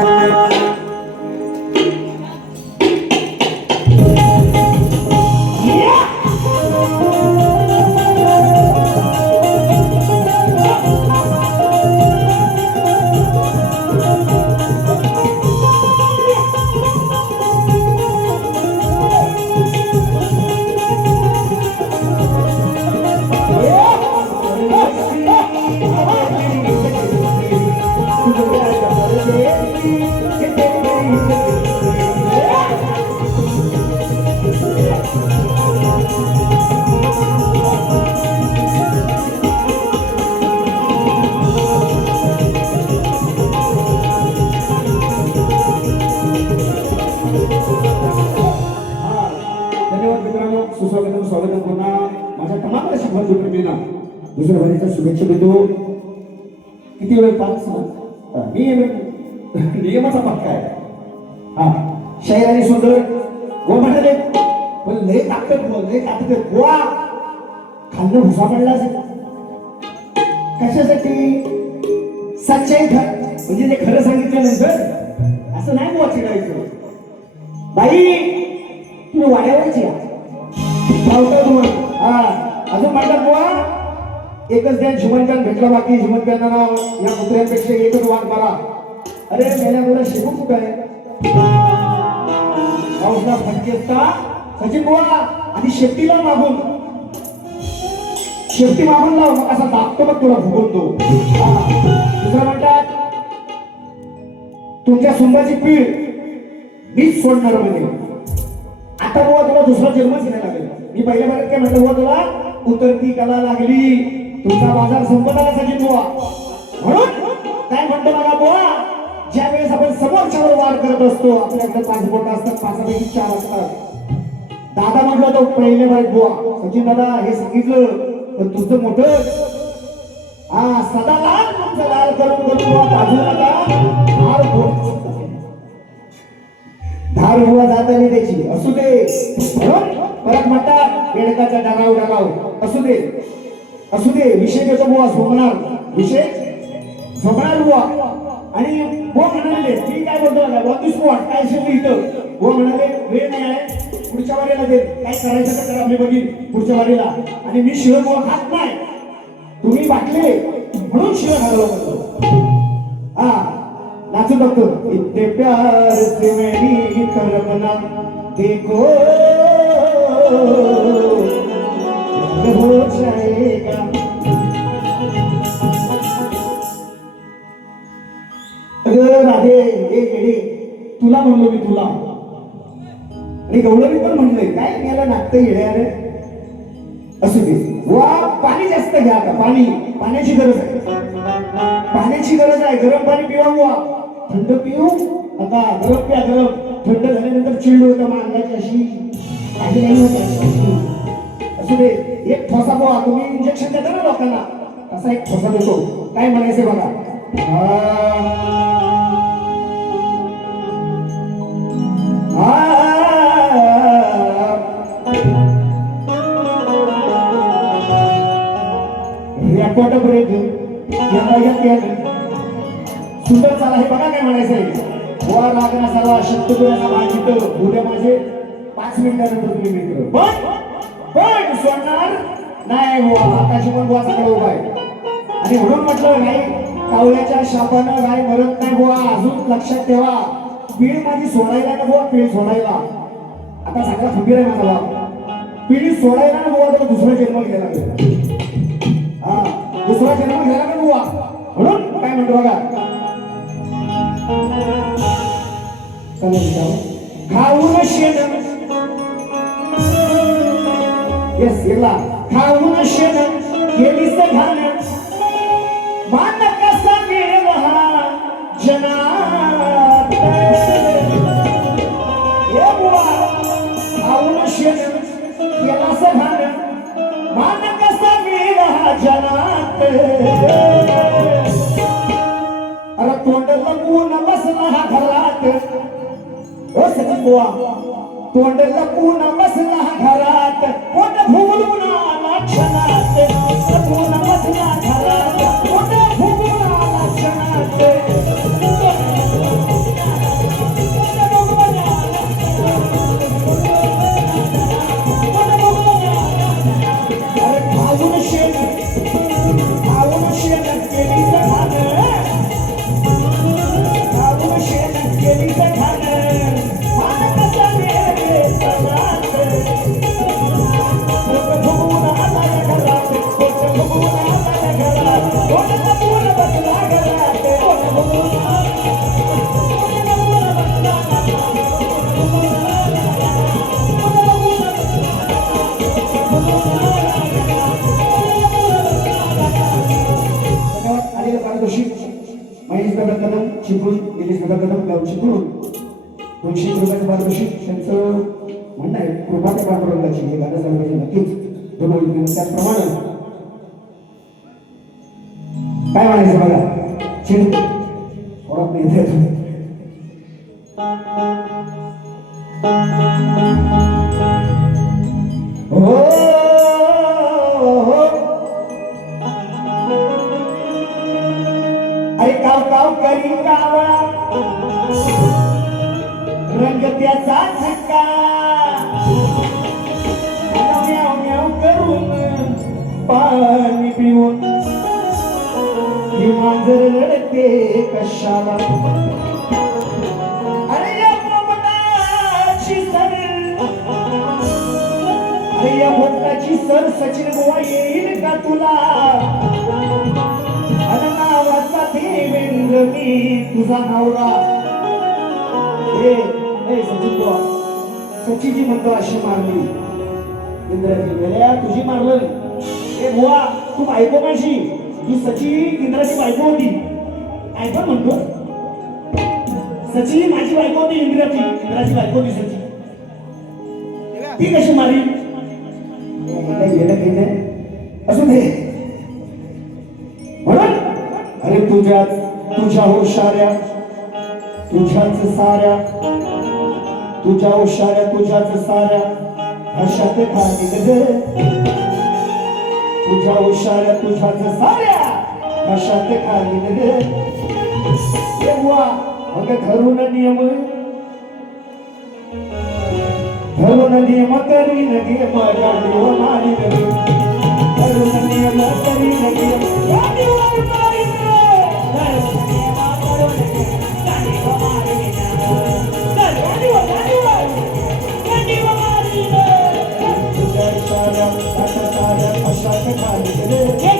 हा. सुस्वागतम स्वागतम पुन्हा माझ्या तमाम रसिक बंधू प्रेमींना दुसऱ्या भरीच्या शुभेच्छा देतो. किती वेळ पाच? मी नियमाचा पक्का आहे. हा. शहर आणि सुंदर गो म्हणाले पण लय ताकद बोल लय ताकद गोवा खाल्लं भुसा पडला असेल. कशासाठी? सच्चाई खर म्हणजे ते खरं सांगितल्यानंतर असं नाही बुवा चिडायचं. बाई तुम्ही वाड्यावरची पावता तुम्हाला हा अजून म्हणतात बुवा. एकच द्या शुभंकन भेटला बाकी. शुभंकनांना या कुत्र्यांपेक्षा एकच वाट मारा अरे मेल्या मुलं शिकू कुठं आहे? पाऊसला फटके असता. सचिन बुवा आणि शेतीला मागून. शेती मागून लाव मग असा दाखतो मग तुला फुगवतो दुसरं म्हणतात तुमच्या सुंदरची पीळ मीच सोडणार म्हणजे आता बुवा तुला दुसरा जन्मच घ्यायला लागेल. मी पहिल्या महिन्यात काय म्हटलं बुवा हो तुला? उतरती कला लागली. तुमचा बाजार संपत आला सचिन बुवा. म्हणून काय म्हणतो बघा बुवा? ज्या वेळेस आपण समोरच्यावर वार करत असतो आपल्याकडे पाच बोट असतात पाचपैकी चार असतात. दादा म्हटलं तो पहिले बाई बुवा. सचिन दादा हे सांगितलं पण तुझं मोठ. हा सदा लाल तुमचं लाल करून करून बुवा बाजू नका. धार बोट धार बुवा जाताना त्याची असू दे. म्हणून परत म्हणतात बेडकाचा डगाव डगाव असू दे. असू दे. विषय त्याचा बुवा झोपणार. विषय? झोपणार बुवा. आणि बो म्हणाले मी काय बोलतो बघा वन काय शिकली इथं बुवा म्हणाले वेळ नाही आहे. पुढच्या वारीला दे. काय करायचं तर करा. मी बघीन पुढच्या वारीला. आणि मी शिव बुवा खात नाही. तुम्ही वाटले म्हणून शिव घालवलं म्हणतो हा. नाचू बघतो. इतने प्यार से मेरी तरफना देखो. हो जाएगा अगं राधे येडे तुला म्हणलो मी तुला आणि गौरवी पण काय येडे अरे असू दे वा पाणी जास्त घ्या आता पाणी पाण्याची गरज आहे पाण्याची गरज आहे गरम पाणी पिवा वा थंड पिऊ आता गरम प्या गरम थंड झाल्यानंतर चिल्ड होतं मग अंगाची अशी. असू दे एक ठोसा बुवा तुम्ही इंजेक्शन देता ना लोकांना असा एक ठोसा देतो काय म्हणायचं बघा रेकॉर्ड ब्रेक सुंदर चाला हे बघा काय म्हणायचंय गोवा लागणा साला शब्द गुणाचा मागित उद्या माझे तुम्ही मित्र पण पण सोडणार? नाही बुवा आताशी पण बुवा उभा आहे. आणि म्हणून म्हटलं नाही कावल्याच्या शापानं नाही मरत नाही बुवा अजून लक्षात ठेवा. पीळ माझी सोडायला ना बुवा पीळ सोडायला. आता सगळा फुगीर आहे माझा बाप पिढी सोडायला ना बुवा तर दुसरा जन्म घ्यायला हा दुसरा जन्म घ्यायला ना बुवा. म्हणून काय म्हणतो बघा. खाऊन शेण अरे तोंड लपून बसला हा घरात. ओ सचिन बुवा तोंड लपून बसला हा घरात. पोट फुगलून आला क्षणात? लपून बसला घरात? पोट आला क्षणात? कदम म्हणून दोनशे एक रुपयाचं पारितोषिक त्यांचं म्हणणं आहे कृपा त्या पांडुरंगाची. हे गाणं झालं पाहिजे नक्कीच. दोन त्याचप्रमाणे. काय म्हणायचं बघा? चिड. ओळख नाही येत. अरे काव काव करी कावा गत्याचा त्याचा झक्का म्याव म्याव करून पाणी पिऊन. ही मांजर रडते कशाला? अरे या पोपटाची सर. अरे या पोपटाची सर सचिन गोवा येईल का तुला? अरे नावाचा देवेंद्र मी तुझा नवरा. हे ए सचिन बुवा. सचिनची म्हणतो अशी मारली. इंद्राची वेळ्या तुझी मारलं ए बुवा तू बायको माझी ही सचिन इंद्राची बायको होती. ऐका म्हणतो. सचिन माझी बायको होती इंद्राची. इंद्राची बायको होती सचिन. ती कशी मारली? असू दे. म्हणून? अरे तुझ्याच तुझ्या हुशाऱ्या तुझ्याच साऱ्या तुझ्या उशाऱ्या तुझ्याच साऱ्या हशात खाली गे तुझ्या उशाऱ्या तुझ्याच साऱ्या हशात खाली गे तेव्हा मग धरून नियम. धरून नियम करी माझ्या देव मारी धरून साऱ्या हशात